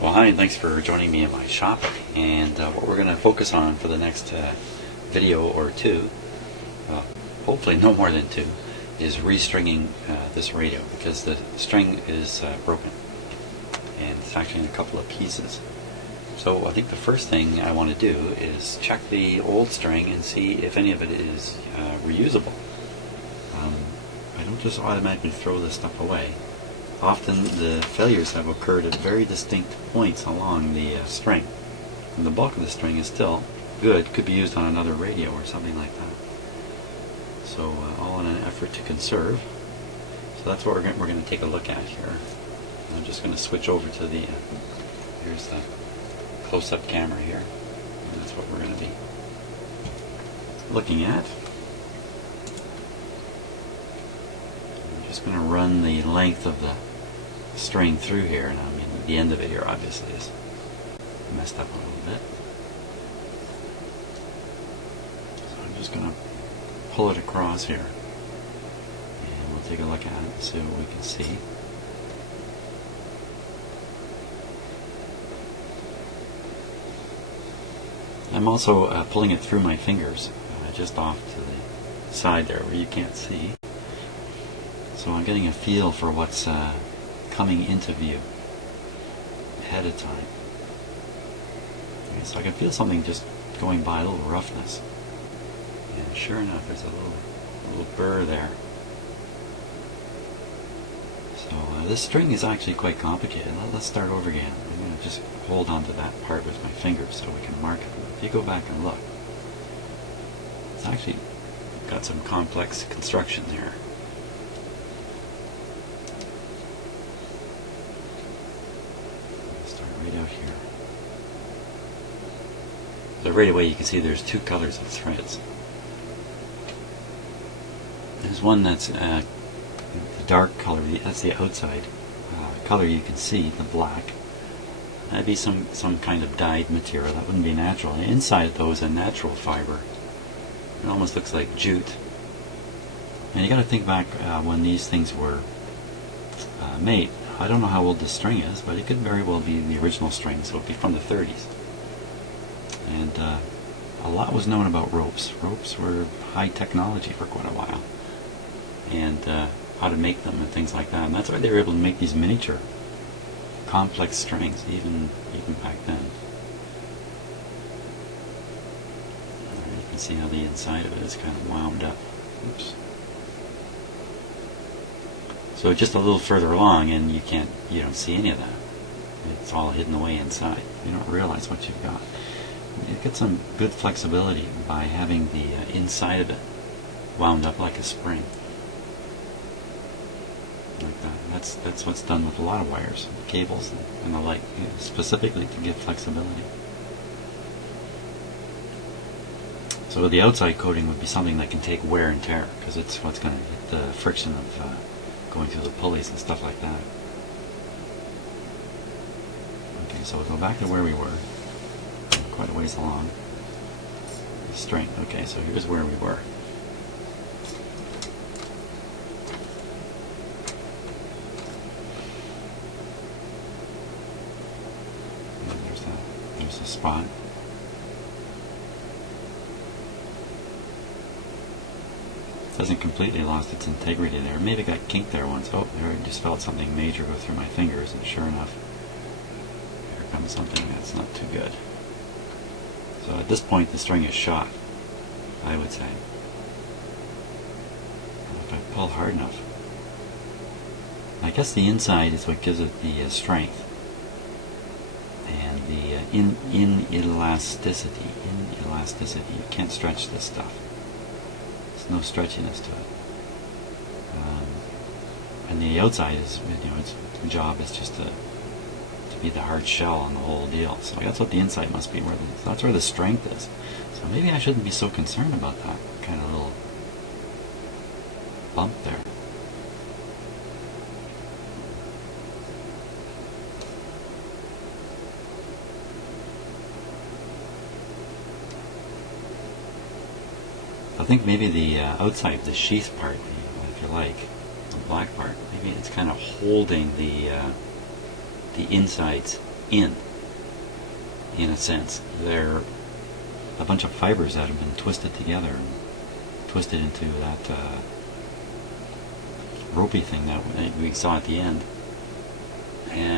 Well, hi, and thanks for joining me in my shop. And what we're going to focus on for the next video or two, hopefully no more than two, is restringing this radio, because the string is broken and it's actually in a couple of pieces. So I think the first thing I want to do is check the old string and see if any of it is reusable. I don't just automatically throw this stuff away. Often the failures have occurred at very distinct points along the string, and the bulk of the string is still good, could be used on another radio or something like that. So all in an effort to conserve. So that's what we're going to take a look at here. I'm just going to switch over to the here's the close-up camera here, and that's what we're going to be looking at. I'm just going to run the length of the string through here, and I mean the end of it here obviously is messed up a little bit. So I'm just going to pull it across here, and we'll take a look at it and see what we can see. I'm also pulling it through my fingers, just off to the side there where you can't see. So I'm getting a feel for what's coming into view ahead of time. Okay, so I can feel something just going by, a little roughness. And sure enough, there's a little burr there. So this string is actually quite complicated. Let's start over again. I'm going to just hold on to that part with my fingers so we can mark it. If you go back and look, it's actually got some complex construction there. Start right out here. So right away you can see there's two colors of threads. There's one that's the dark color, that's the outside color you can see, the black. That'd be some kind of dyed material, that wouldn't be natural. And inside though is a natural fiber. It almost looks like jute. And you got to think back when these things were made. I don't know how old this string is, but it could very well be the original string, so it'd be from the 30s. And a lot was known about ropes. Ropes were high technology for quite a while, and how to make them and things like that. And that's why they were able to make these miniature, complex strings, even back then. You can see how the inside of it is kind of wound up. Oops. So just a little further along, and you don't see any of that. It's all hidden away inside. You don't realize what you've got. You get some good flexibility by having the inside of it wound up like a spring. Like that. That's what's done with a lot of wires, cables, and the like, specifically to give flexibility. So the outside coating would be something that can take wear and tear, because it's what's going to hit the friction of going through the pulleys and stuff like that. Okay, so we'll go back to where we were. Quite a ways along. The string. Okay, so here's where we were. There's a spot. Hasn't completely lost its integrity there. Maybe it got kinked there once. Oh, there I just felt something major go through my fingers, and sure enough, here comes something that's not too good. So at this point the string is shot, I would say. If I pull hard enough. I guess the inside is what gives it the strength. And the inelasticity. You can't stretch this stuff. There's no stretchiness to it. And the outside is, its job is just to be the hard shell on the whole deal. So that's what the inside must be. That's where the strength is. So maybe I shouldn't be so concerned about that kind of little bump there. I think maybe the outside of the sheath part, if you like, the black part, maybe it's kind of holding the insides in a sense. They're a bunch of fibers that have been twisted together and twisted into that ropey thing that we saw at the end.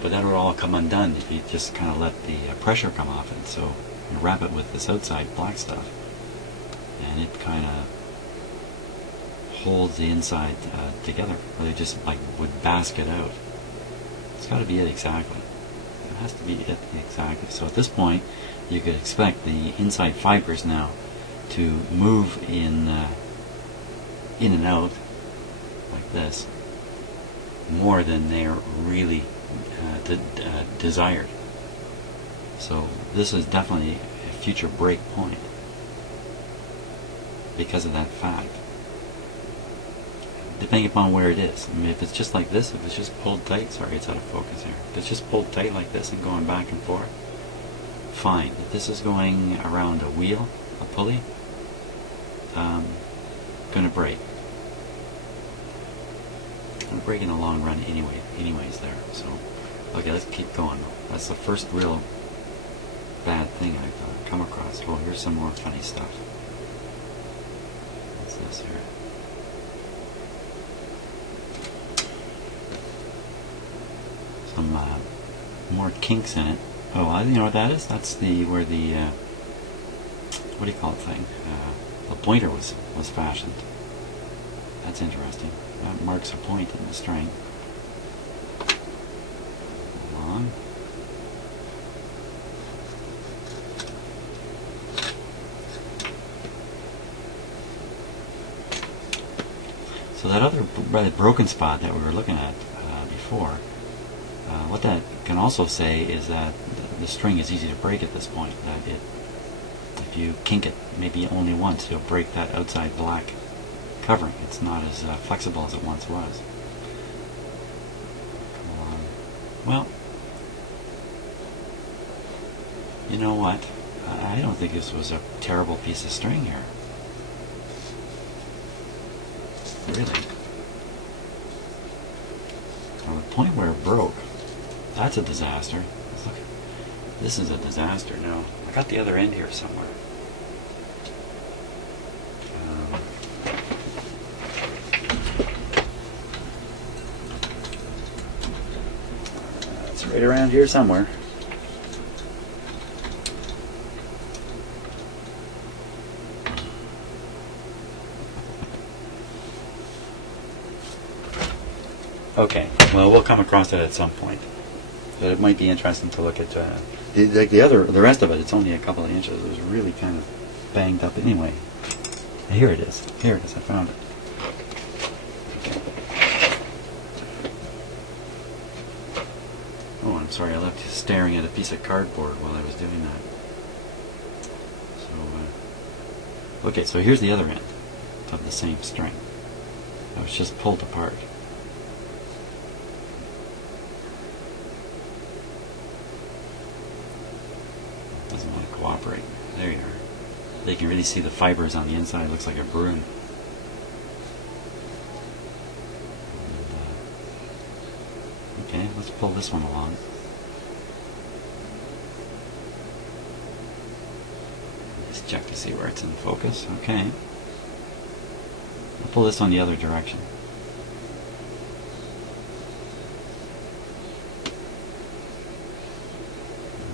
But that would all come undone if you just kind of let the pressure come off it. So you wrap it with this outside black stuff, and it kind of holds the inside together, or they just like would basket out. It's got to be it exactly. It has to be it exactly. So at this point, you could expect the inside fibers now to move in and out like this more than they're really desired. So this is definitely a future break point because of that fact. Depending upon where it is. I mean, if it's just like this, if it's just pulled tight, sorry, it's out of focus here. If it's just pulled tight like this and going back and forth, fine. If this is going around a wheel, a pulley, gonna break. Gonna break in the long run anyways there. So, okay, let's keep going. That's the first real bad thing I've come across. Oh, here's some more funny stuff. What's this here? Some more kinks in it. Oh, you know what that is? That's where the what do you call it thing? The pointer was fashioned. That's interesting. That marks a point in the string. Along. So that other broken spot that we were looking at before. What that can also say is that the string is easy to break at this point. That if you kink it maybe only once, you'll break that outside black covering. It's not as flexible as it once was. Well, you know what? I don't think this was a terrible piece of string here. Really. Well, the point where it broke, that's a disaster. Look, this is a disaster. Now, I got the other end here somewhere. It's right around here somewhere. Okay, well, we'll come across it at some point. But it might be interesting to look at the rest of it. It's only a couple of inches. It was really kind of banged up anyway. Here it is. Here it is. I found it. Okay. Oh, I'm sorry. I left you staring at a piece of cardboard while I was doing that. So, okay. So here's the other end of the same string. That was just pulled apart. Doesn't want to cooperate. There you are. They can really see the fibers on the inside. It looks like a broom. Okay, let's pull this one along. Just check to see where it's in focus. Okay. I'll pull this on the other direction.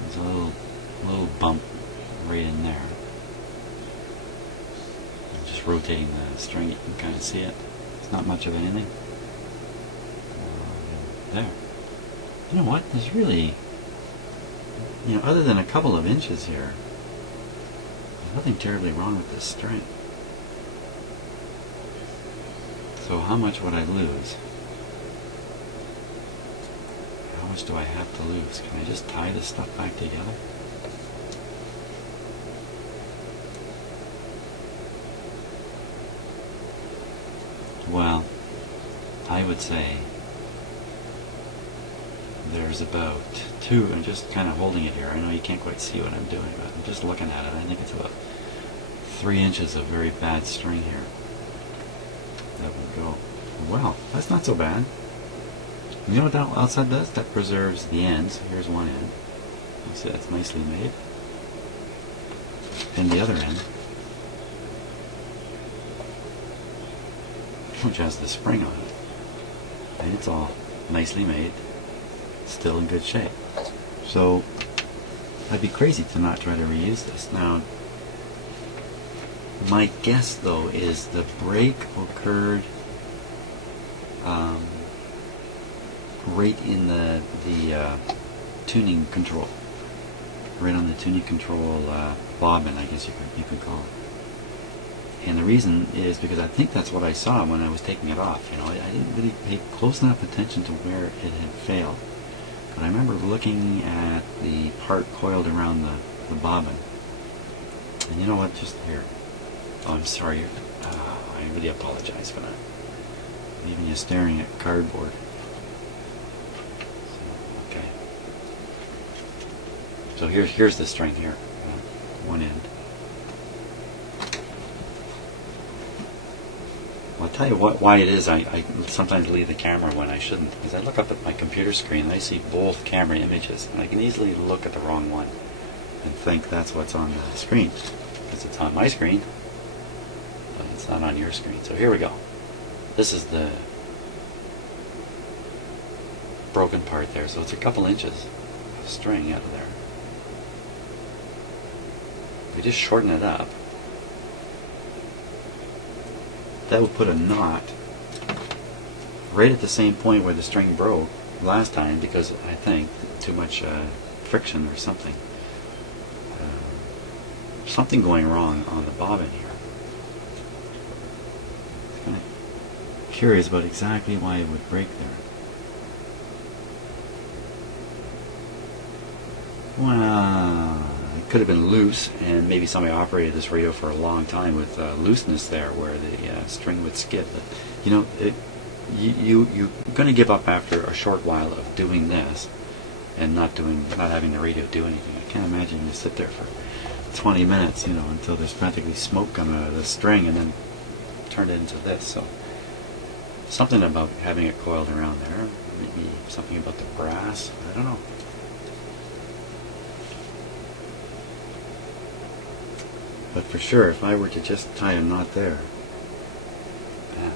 There's a little bump right in there. Just rotating the string, you can kind of see it. It's not much of anything. There. You know what? There's really, other than a couple of inches here, there's nothing terribly wrong with this string. So how much would I lose? How much do I have to lose? Can I just tie this stuff back together? Well, I would say there's about two. I'm just kind of holding it here. I know you can't quite see what I'm doing, but I'm just looking at it. I think it's about 3 inches of very bad string here. That would go. Well, that's not so bad. You know what that outside does? That preserves the ends. Here's one end. You see that's nicely made. And the other end, which has the spring on it, and it's all nicely made, still in good shape. So I'd be crazy to not try to reuse this. Now, my guess though is the break occurred right in the tuning control, right on the tuning control bobbin, I guess you could call it. And the reason is because I think that's what I saw when I was taking it off. You know, I didn't really pay close enough attention to where it had failed. But I remember looking at the part coiled around the bobbin. And you know what? Just here. Oh, I'm sorry. I really apologize for that. Even you staring at cardboard. So, okay. So here's the string here. One end. I'll tell you why it is I sometimes leave the camera when I shouldn't. Because I look up at my computer screen and I see both camera images. And I can easily look at the wrong one and think that's what's on the screen. Because it's on my screen, but it's not on your screen. So here we go. This is the broken part there. So it's a couple inches of string out of there. We just shorten it up. That would put a knot right at the same point where the string broke last time, because I think too much friction or something. Something going wrong on the bobbin here. Kind of curious about exactly why it would break there. Well, it could have been loose, and maybe somebody operated this radio for a long time with looseness there, where the string would skip. But you know, you're going to give up after a short while of doing this, and not having the radio do anything. I can't imagine you sit there for 20 minutes, you know, until there's practically smoke coming out of the string, and then turn it into this. So something about having it coiled around there, maybe something about the brass. I don't know. But for sure, if I were to just tie a knot there,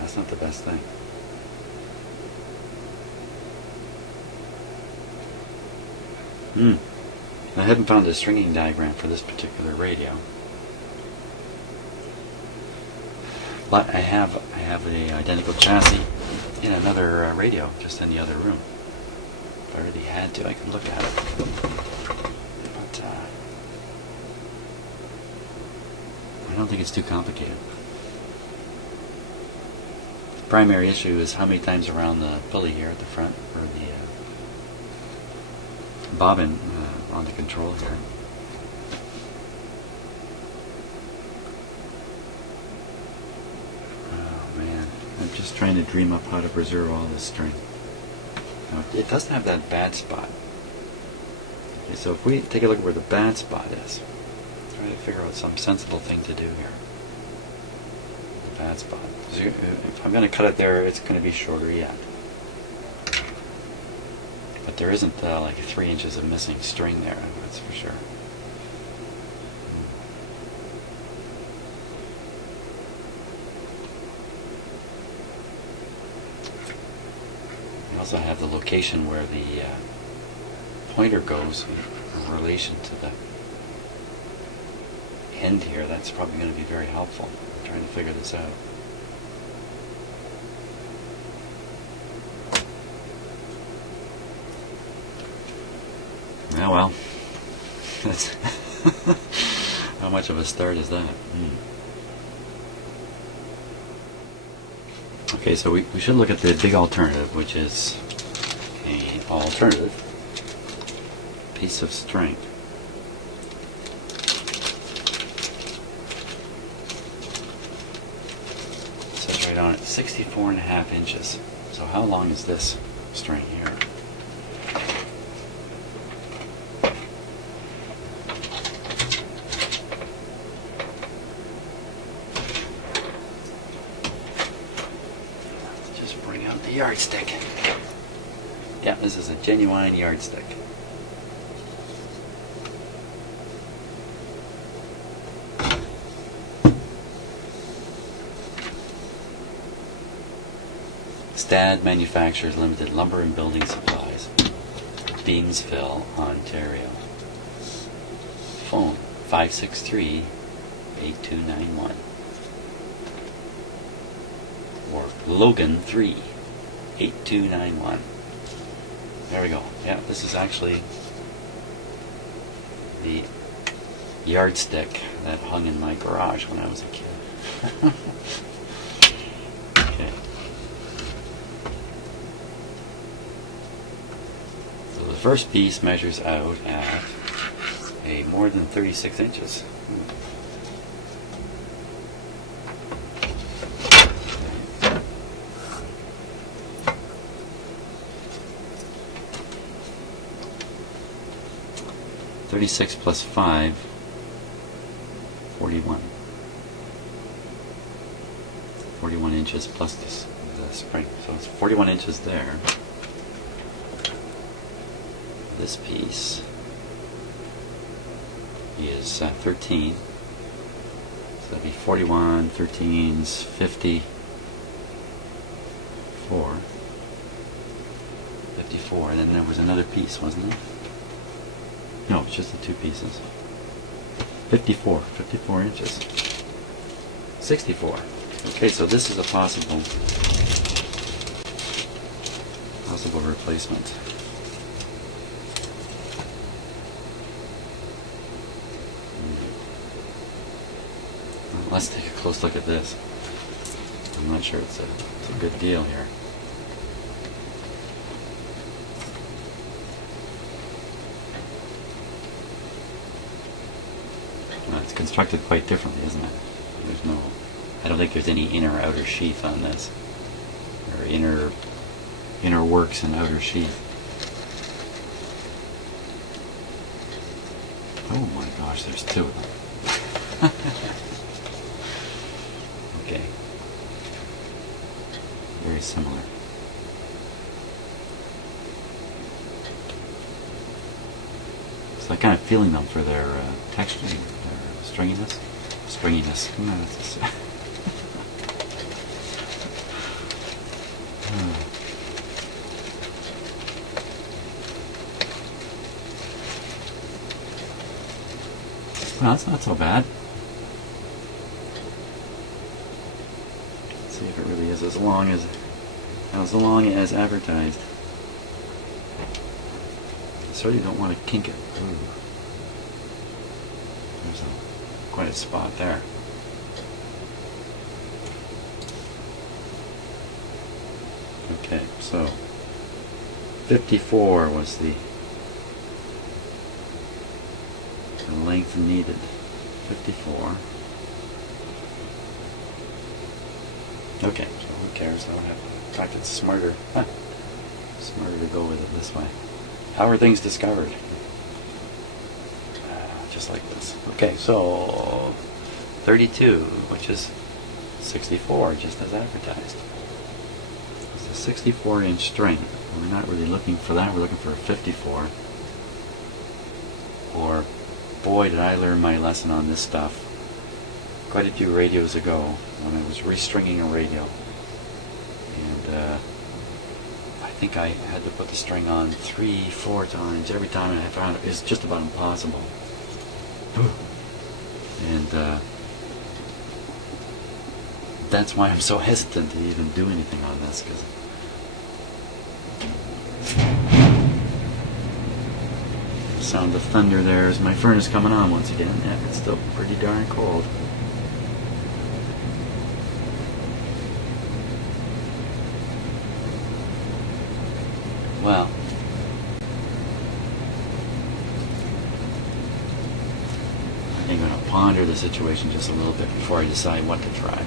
that's not the best thing. I haven't found a stringing diagram for this particular radio, but I have an identical chassis in another radio, just in the other room. If I really had to, I could look at it. But I don't think it's too complicated. The primary issue is how many times around the pulley here at the front, or the bobbin on the control here. Oh man, I'm just trying to dream up how to preserve all this string. Now, it doesn't have that bad spot. Okay, so if we take a look at where the bad spot is, try to figure out some sensible thing to do here. The bad spot. So if I'm going to cut it there, it's going to be shorter yet. But there isn't like 3 inches of missing string there, that's for sure. We also have the location where the pointer goes in relation to the end here. That's probably going to be very helpful. I'm trying to figure this out. Oh well, that's how much of a start is that? Okay, so we should look at the big alternative, which is an alternative piece of string. It says right on it, 64.5 inches. So how long is this string here? Yardstick. Yeah, this is a genuine yardstick. Stad manufactures limited lumber and building supplies. Beamsville, Ontario. Phone 563-8291. Or Logan 3-8291. There we go. Yeah, this is actually the yardstick that hung in my garage when I was a kid. Okay. So the first piece measures out at a more than 36 inches. 36 plus 5, 41. 41 inches plus the spring. So it's 41 inches there. This piece is 13. So that'd be 41, 13's 54. 54, and then there was another piece, wasn't it? No, it's just the two pieces. 54 inches. 64. Okay, so this is a possible replacement. Well, let's take a close look at this. I'm not sure it's a good deal here. It's constructed quite differently, isn't it? I don't think there's any inner or outer sheath on this, or inner works and outer sheath. Oh my gosh, there's two of them. Okay, very similar. So I'm kind of feeling them for their texture, their stringiness. Stringiness. Well, that's not so bad. Let's see if it really is as long as advertised. So you don't want to kink it. Ooh. There's quite a spot there. Okay, so 54 was the length needed. 54. Okay, so who cares? In fact, it's smarter to go with it this way. How are things discovered? Just like this. Okay, so 32, which is 64, just as advertised. It's a 64-inch string. We're not really looking for that. We're looking for a 54. Or, boy, did I learn my lesson on this stuff quite a few radios ago when I was restringing a radio. And I think I had to put the string on 3-4 times every time, and I found it was just about impossible. And that's why I'm so hesitant to even do anything on this, because the sound of thunder there is my furnace coming on once again. Yeah, it's still pretty darn cold. Well, I'm going to ponder the situation just a little bit before I decide what to try.